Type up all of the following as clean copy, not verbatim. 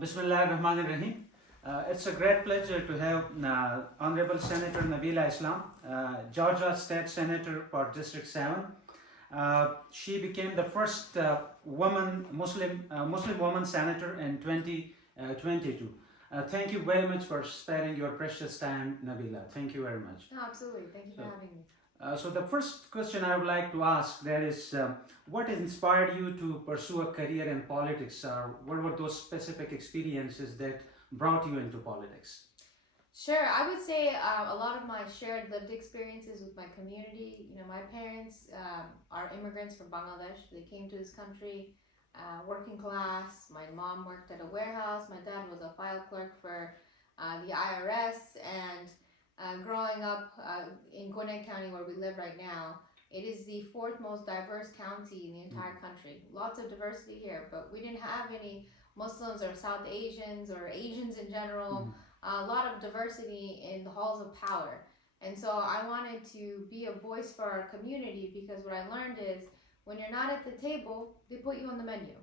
Bismillah ar-Rahman ar-Rahim. It's a great pleasure to have Honorable Senator Nabila Islam, Georgia State Senator for District 7. She became the first Muslim woman senator in 2022. Thank you very much for sparing your precious time, Nabila. Thank you very much. No, absolutely. Thank you for having me. So the first question I would like to ask there is, what inspired you to pursue a career in politics? What were those specific experiences that brought you into politics? Sure. I would say a lot of my shared lived experiences with my community. You know, my parents are immigrants from Bangladesh. They came to this country, working class. My mom worked at a warehouse. My dad was a file clerk for the IRS. And growing up in Gwinnett County, where we live right now, it is the fourth most diverse county in the entire country. Lots of diversity here, but we didn't have any Muslims or South Asians or Asians in general. A lot of diversity in the halls of power. And so I wanted to be a voice for our community, because what I learned is when you're not at the table, they put you on the menu.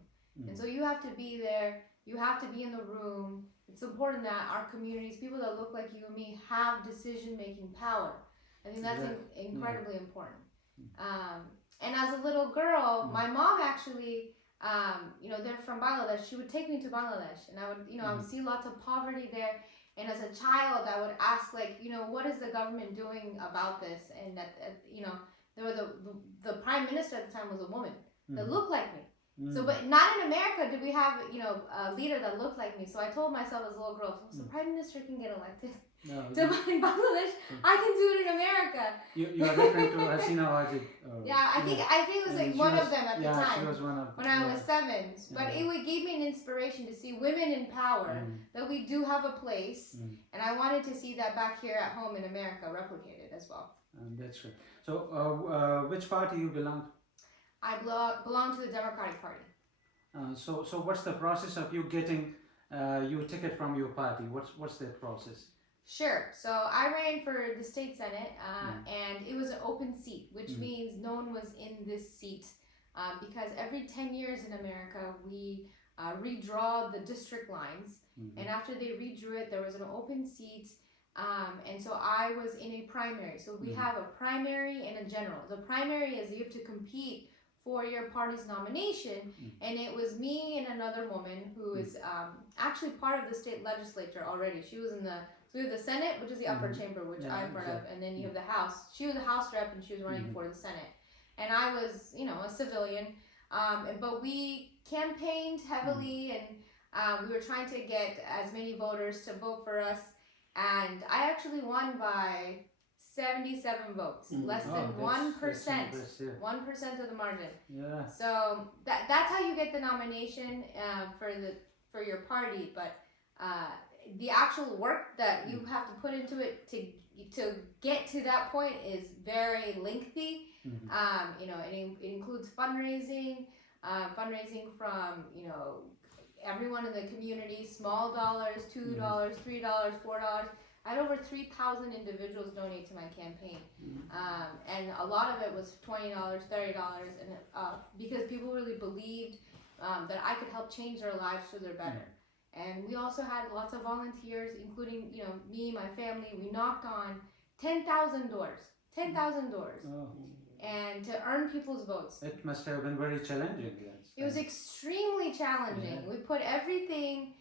And so you have to be there, you have to be in the room. It's important that our communities, people that look like you and me, have decision-making power. I think that's incredibly important. And as a little girl, my mom actually, you know, they're from Bangladesh. She would take me to Bangladesh, and I would, you know, I would see lots of poverty there. And as a child, I would ask, like, you know, what is the government doing about this? And that, you know, there were the prime minister at the time was a woman that looked like me. So, but not in America did we have, you know, a leader that looked like me. So I told myself as a little girl, so the prime minister can get elected in Bangladesh, I can do it in America. You are referring to Hasina Wajid? Yeah, I think it was like one of them at the time. She was one of when I was 7. But it gave me an inspiration to see women in power, that we do have a place, and I wanted to see that back here at home in America replicated as well. That's right. So, which party you belong to? I belong to the Democratic Party. So what's the process of you getting your ticket from your party? What's that process? Sure. So I ran for the state senate, and it was an open seat, which means no one was in this seat, because every 10 years in America we redraw the district lines, and after they redrew it, there was an open seat. And so I was in a primary. So we have a primary and a general. The primary is you have to compete for your party's nomination, and it was me and another woman who is actually part of the state legislature already. She was in so we have the Senate, which is the upper chamber, which I'm part of, and then you have the House. She was a House rep, and she was running for the Senate. And I was, you know, a civilian, but we campaigned heavily, and we were trying to get as many voters to vote for us. And I actually won by 77 votes, less than 1%, 1% of the margin. Yeah. So that's how you get the nomination for your party. But the actual work that you have to put into it to get to that point is very lengthy. You know, it includes fundraising from, you know, everyone in the community, small dollars, $2, $3, $4. I had over 3,000 individuals donate to my campaign, and a lot of it was $20, $30, and because people really believed that I could help change their lives so they're better. And we also had lots of volunteers, including, you know, me, my family. We knocked on 10,000 doors, and to earn people's votes. It must have been very challenging. Yes. It was extremely challenging. We put everything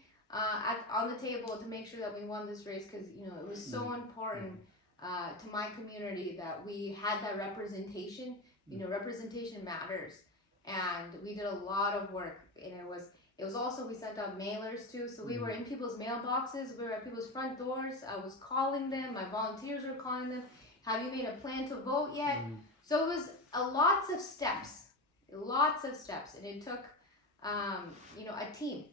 on the table to make sure that we won this race, because, you know, it was so important to my community that we had that representation. You know, representation matters, and we did a lot of work. And it was also, we sent out mailers too, so we were in people's mailboxes, we were at people's front doors. I was calling them, my volunteers were calling them, have you made a plan to vote yet? So it was lots of steps, and it took you know, a team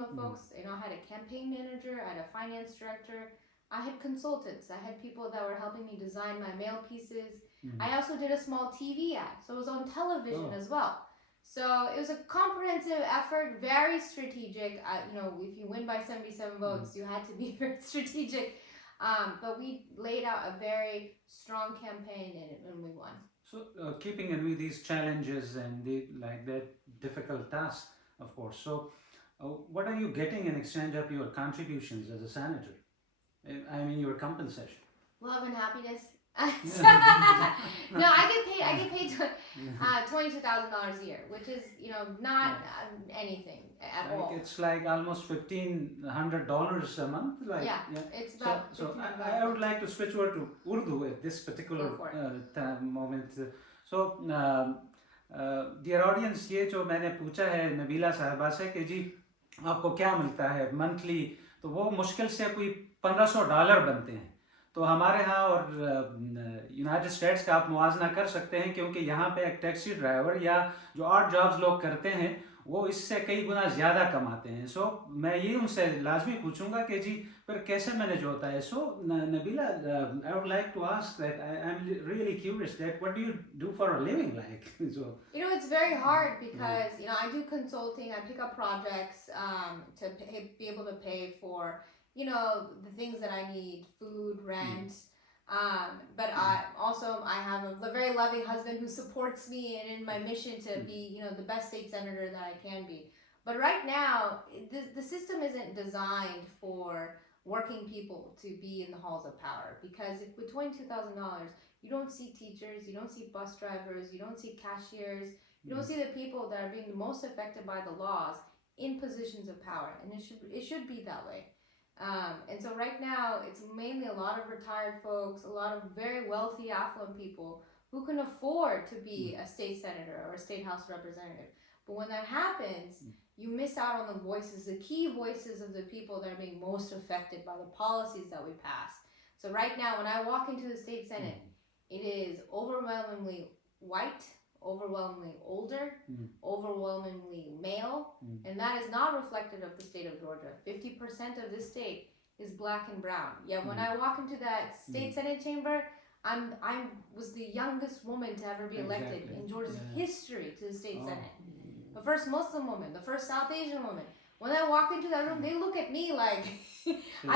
of folks. You know, I had a campaign manager, I had a finance director, I had consultants, I had people that were helping me design my mail pieces. I also did a small TV ad, so it was on television as well. So it was a comprehensive effort, very strategic. You know, if you win by 77 votes, you had to be very strategic. But we laid out a very strong campaign, and we won. So, keeping in view these challenges and that difficult task, of course. So, what are you getting in exchange of your contributions as a senator? I mean, your compensation. Love and happiness. No, I get paid $22,000 a year, which is not anything at all. It's like almost $1,500 a month. Like, yeah, it's about. So I would like to switch over to Urdu at this particular moment. So, dear audience, ये जो मैंने पूछा है नबीला साहिबा से कि जी आपको क्या मिलता है मंथली, तो वो मुश्किल से कोई $1,500 बनते हैं. तो हमारे यहाँ और यूनाइटेड स्टेट्स का आप मुआवजा कर सकते हैं, क्योंकि यहाँ पे एक टैक्सी ड्राइवर या जो ऑड जॉब्स लोग करते हैं वो इससे कई गुना ज़्यादा कमाते हैं. सो मैं ये उनसे लाजमी पूछूंगा कि जी फिर कैसे मैनेज होता है. So Nabila, I would like to ask that, I am really curious that what do you do for a living like. So it's very hard because I do consulting. I pick up projects to be able to pay for the things that I need, food, rent. But I have a very loving husband who supports me and in my mission to be the best state senator that I can be. But right now the system isn't designed for working people to be in the halls of power, because if with $22,000 you don't see teachers, you don't see bus drivers, you don't see cashiers, you don't see the people that are being the most affected by the laws in positions of power, and it should be that way. And so right now it's mainly a lot of retired folks, a lot of very wealthy, affluent people who can afford to be a state senator or a state house representative. But when that happens, you miss out on the voices, the key voices of the people that are being most affected by the policies that we pass. So right now, when I walk into the state senate, it is overwhelmingly white, overwhelmingly older, overwhelmingly male, and that is not reflective of the state of Georgia. 50% of this state is black and brown. Yet when I walk into that state senate chamber, I was the youngest woman to ever be elected in Georgia's history to the state senate. The first Muslim woman, the first South Asian woman. When I walk into that room, they look at me like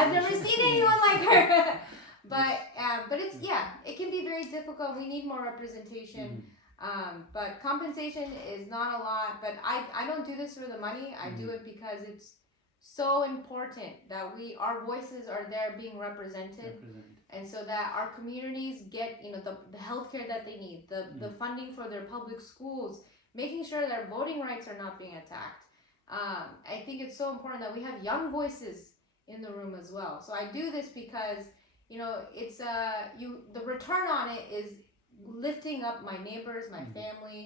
I've never seen anyone like her. But it's it can be very difficult. We need more representation. But compensation is not a lot, but I don't do this for the money. I do it because it's so important that our voices are there being represented, and so that our communities get the healthcare that they need, the funding for their public schools, making sure their voting rights are not being attacked. I think it's so important that we have young voices in the room as well. So I do this because it's the return on it is lifting up my neighbors, my family,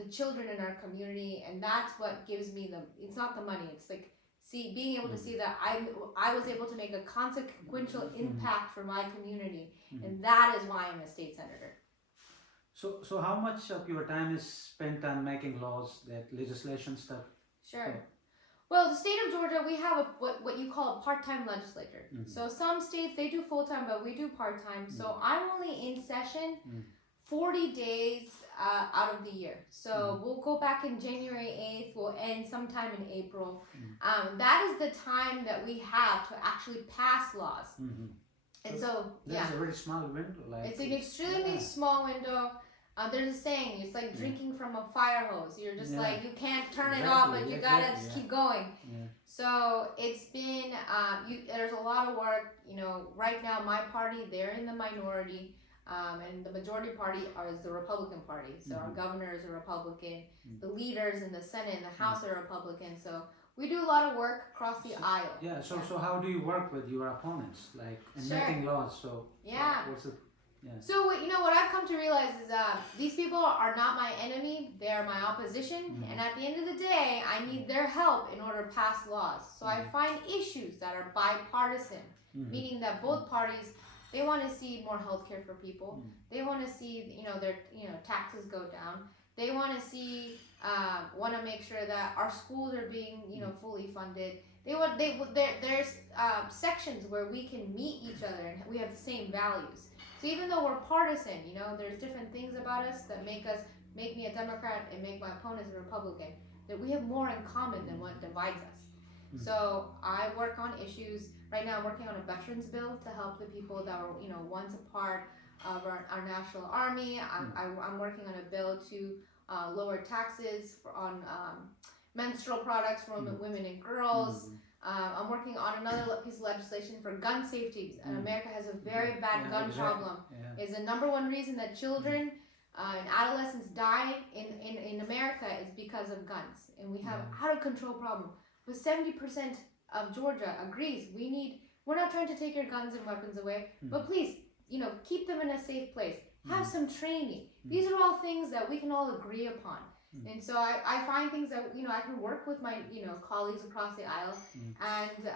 the children in our community, and that's what gives me it's not the money, it's like being able to see that I was able to make a consequential impact for my community, and that is why I'm a state senator. So how much of your time is spent on making laws, that legislation stuff? Sure. Well, the state of Georgia, we have what you call a part-time legislature. So some states, they do full-time, but we do part-time. So I'm only in session 40 days out of the year. So we'll go back in January 8th. We'll end sometime in April. That is the time that we have to actually pass laws. And so, That's a very small window. It's an extremely small window. There's a saying, it's like drinking from a fire hose. You're just like, you can't turn it off, but you gotta just keep going. So it's been, there's a lot of work. Right now my party, they're in the minority, and the majority party is the Republican Party. So our governor is a Republican, the leaders in the Senate and the House are Republican. So we do a lot of work across the aisle. So how do you work with your opponents, like in making laws? So what's the So what I've come to realize is these people are not my enemy, they are my opposition, and at the end of the day I need their help in order to pass laws. So I find issues that are bipartisan, meaning that both parties, they want to see more health care for people, they want to see their taxes go down, they want to see want to make sure that our schools are being fully funded. There's sections where we can meet each other and we have the same values. So even though we're partisan, there's different things about us that make me a Democrat and make my opponents a Republican, that we have more in common than what divides us. So I work on issues. Right now I'm working on a veterans bill to help the people that were, once a part of our national army. I'm working on a bill to lower taxes on menstrual products for women and girls. I'm working on another piece of legislation for gun safety. And America has a very bad gun problem. It's the #1 reason that children and adolescents die in America is because of guns. And we have out of control problem. But 70% of Georgia agrees we're not trying to take your guns and weapons away, but please, keep them in a safe place. Have some training. These are all things that we can all agree upon. And so I find things that, I can work with my, colleagues across the aisle. And,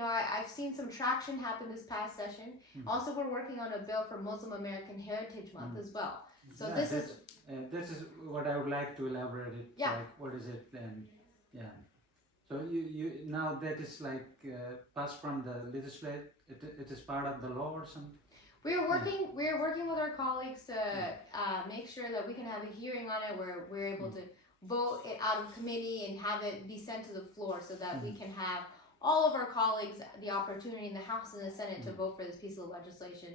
I've seen some traction happen this past session. Also, we're working on a bill for Muslim American Heritage Month as well. So this is what I would like to elaborate it. Like, what is it? And so you now that is like passed from the legislature. It is part of the law or something. We are working with our colleagues to make sure that we can have a hearing on it where we're able to vote it out of committee and have it be sent to the floor so that we can have all of our colleagues the opportunity in the House and the Senate to vote for this piece of legislation.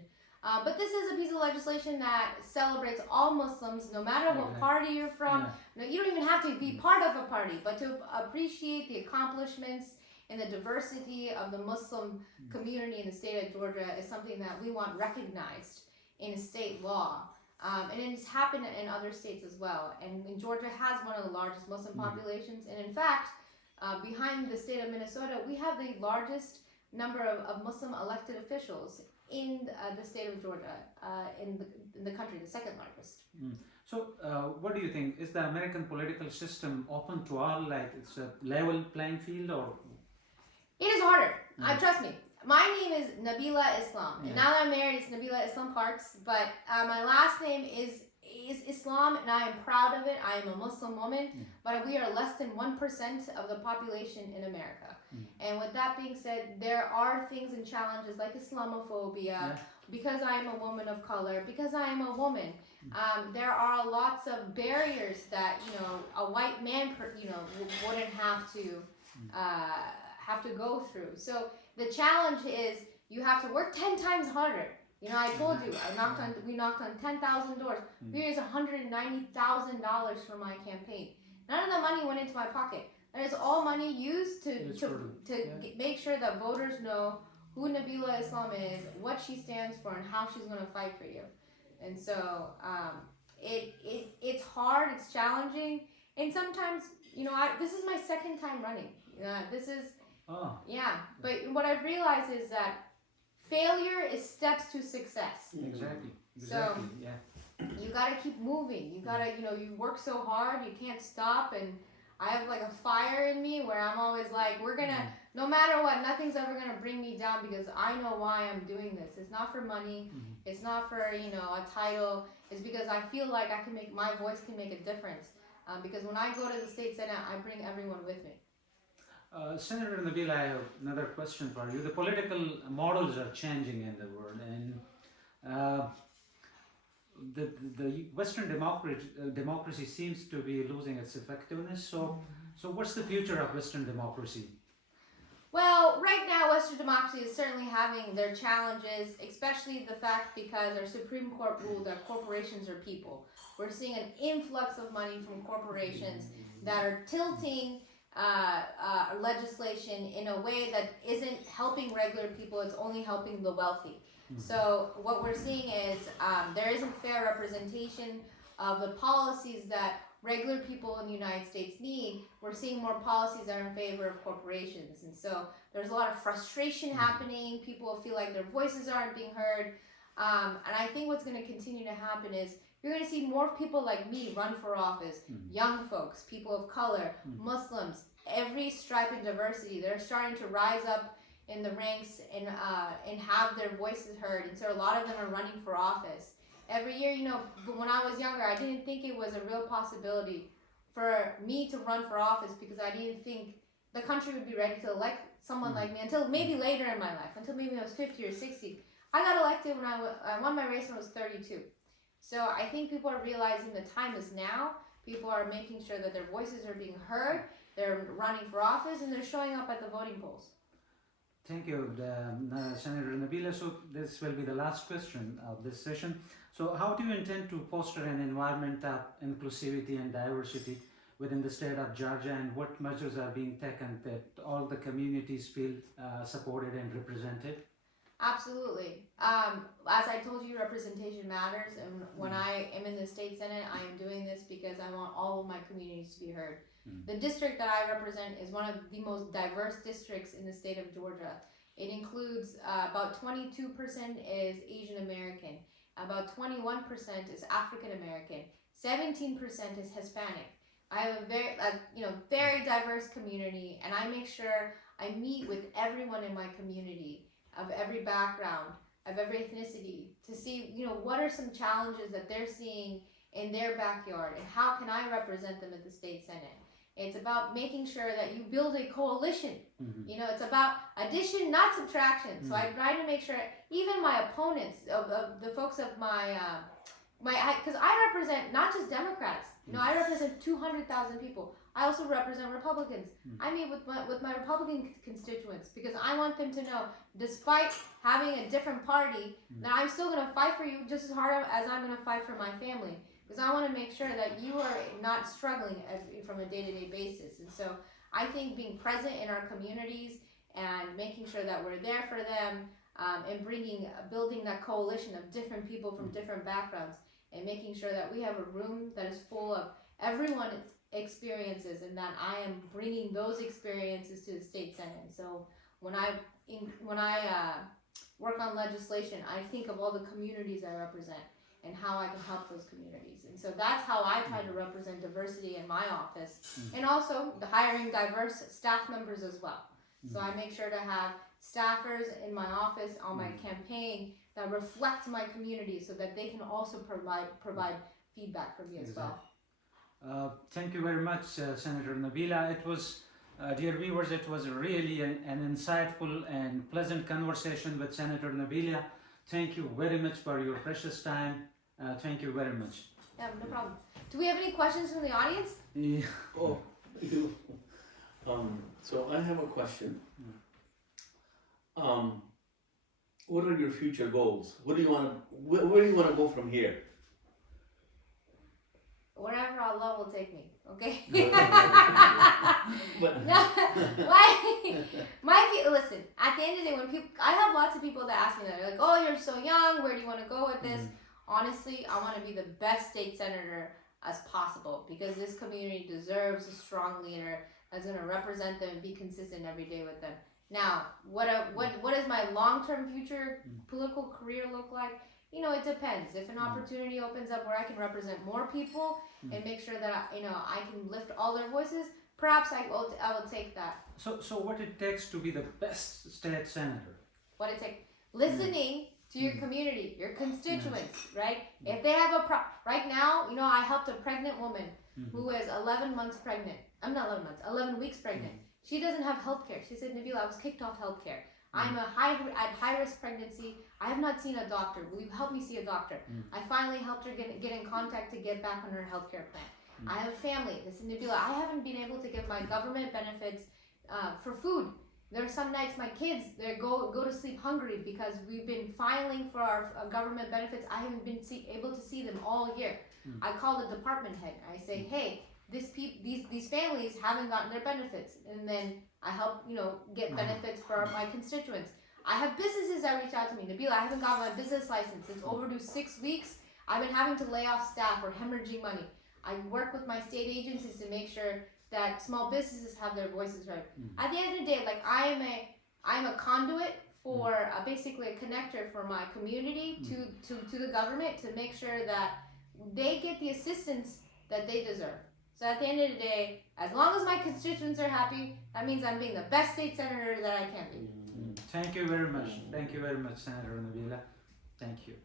But this is a piece of legislation that celebrates all Muslims, no matter what party you're from. You don't even have to be part of a party, but to appreciate the accomplishments and the diversity of the Muslim community in the state of Georgia is something that we want recognized in a state law. And it's happened in other states as well. And Georgia has one of the largest Muslim populations. And in fact, behind the state of Minnesota, we have the largest number of Muslim elected officials in the state of Georgia, in the country, the second largest. So what do you think? Is the American political system open to all, like it's a level playing field, or? It is harder. Trust me. My name is Nabila Islam. And now that I'm married, it's Nabila Islam Parks. But my last name is Islam, and I am proud of it. I am a Muslim woman. But we are less than 1% of the population in America. And with that being said, there are things and challenges like Islamophobia, because I am a woman of color, because I am a woman. There are lots of barriers that, a white man, wouldn't have to go through. So the challenge is you have to work 10 times harder. I told you, we knocked on 10,000 doors. We raised $190,000 for my campaign. None of the money went into my pocket. That is all money used to make sure that voters know who Nabila Islam is, what she stands for, and how she's going to fight for you. And so it's hard, it's challenging, and sometimes, this is my second time running. This is, but what I've realized is that failure is steps to success. Exactly. So you got to keep moving. You got to, you work so hard, you can't stop. And I have like a fire in me where I'm always like, we're going to, no matter what, nothing's ever going to bring me down because I know why I'm doing this. It's not for money. It's not for, a title. It's because I feel like my voice can make a difference. Because when I go to the state Senate, I bring everyone with me. Senator Nabila, I have another question for you. The political models are changing in the world, and the Western democracy seems to be losing its effectiveness. So what's the future of Western democracy? Well, right now, Western democracy is certainly having their challenges, especially the fact because our Supreme Court ruled that corporations are people. We're seeing an influx of money from corporations that are tilting legislation in a way that isn't helping regular people, it's only helping the wealthy. So what we're seeing is there isn't fair representation of the policies that regular people in the United States need. We're seeing more policies that are in favor of corporations. And so there's a lot of frustration happening. People feel like their voices aren't being heard. And I think what's going to continue to happen is you're going to see more people like me run for office, young folks, people of color, Muslims, every stripe and diversity. They're starting to rise up in the ranks and have their voices heard. And so a lot of them are running for office. Every year, when I was younger, I didn't think it was a real possibility for me to run for office because I didn't think the country would be ready to elect someone like me until maybe later in my life, until maybe I was 50 or 60. I got elected when I won my race when I was 32. So I think people are realizing the time is now. People are making sure that their voices are being heard, they're running for office, and they're showing up at the voting polls. Thank you, Senator Nabila. So this will be the last question of this session. So how do you intend to foster an environment of inclusivity and diversity within the state of Georgia, and what measures are being taken that all the communities feel supported and represented? Absolutely. As I told you, representation matters, and when I am in the state senate, I am doing this because I want all of my communities to be heard. The district that I represent is one of the most diverse districts in the state of Georgia. It includes about 22% is Asian American, about 21% is African American, 17% is Hispanic. I have a very diverse community, and I make sure I meet with everyone in my community, of every background, of every ethnicity, to see, what are some challenges that they're seeing in their backyard, and how can I represent them at the state senate. It's about making sure that you build a coalition. It's about addition, not subtraction. So I try to make sure even my opponents, of the folks of because I represent not just Democrats. I represent 200,000 people. I also represent Republicans. I meet with my Republican constituents because I want them to know, despite having a different party, that I'm still going to fight for you just as hard as I'm going to fight for my family. Because I want to make sure that you are not struggling from a day-to-day basis. And so I think being present in our communities and making sure that we're there for them, and building that coalition of different people from different backgrounds, and making sure that we have a room that is full of everyone's experiences, and that I am bringing those experiences to the state senate. So when I work on legislation, I think of all the communities I represent and how I can help those communities. And so that's how I try to represent diversity in my office, and also the hiring diverse staff members as well. So I make sure to have staffers in my office on my campaign that reflect my community, so that they can also provide feedback for me as well. Thank you very much, Senator Nabila. It was, dear viewers, it was really an insightful and pleasant conversation with Senator Nabila. Thank you very much for your precious time. Thank you very much. Yeah, no problem. Do we have any questions from the audience? Yeah. Oh, you. So I have a question. What are your future goals? What do you want? Where do you want to go from here? Wherever Allah will take me. Okay. But Listen. At the end of the day, I have lots of people that ask me that. They're like, "Oh, you're so young. Where do you want to go with this?" Honestly, I want to be the best state senator as possible, because this community deserves a strong leader that's going to represent them and be consistent every day with them. Now, what does my long-term future political career look like? It depends. If an opportunity opens up where I can represent more people and make sure that I can lift all their voices, perhaps I will take that. So what it takes to be the best state senator? What it takes, listening to your community, your constituents, right? If they have right now, I helped a pregnant woman who is 11 months pregnant. I'm not 11 months, 11 weeks pregnant. She doesn't have health care. She said, "Nabila, I was kicked off health care. I'm at high risk pregnancy. I have not seen a doctor. Will you help me see a doctor?" I finally helped her get in contact to get back on her healthcare plan. I have a family. They said, "Nabila, I haven't been able to get my government benefits for food. There are some nights my kids they go to sleep hungry because we've been filing for our government benefits. I haven't been able to see them all year." I call the department head. I say, "Hey, these families haven't gotten their benefits," and then I help get benefits for my constituents. I have businesses that reach out to me. "Nabila, I haven't got my business license. It's overdue 6 weeks. I've been having to lay off staff or hemorrhaging money." I work with my state agencies to make sure that small businesses have their voices heard. At the end of the day, like I'm a conduit for basically a connector for my community to the government, to make sure that they get the assistance that they deserve. So at the end of the day, as long as my constituents are happy, that means I'm being the best state senator that I can be. Thank you very much. Thank you very much, Senator Nabila. Thank you.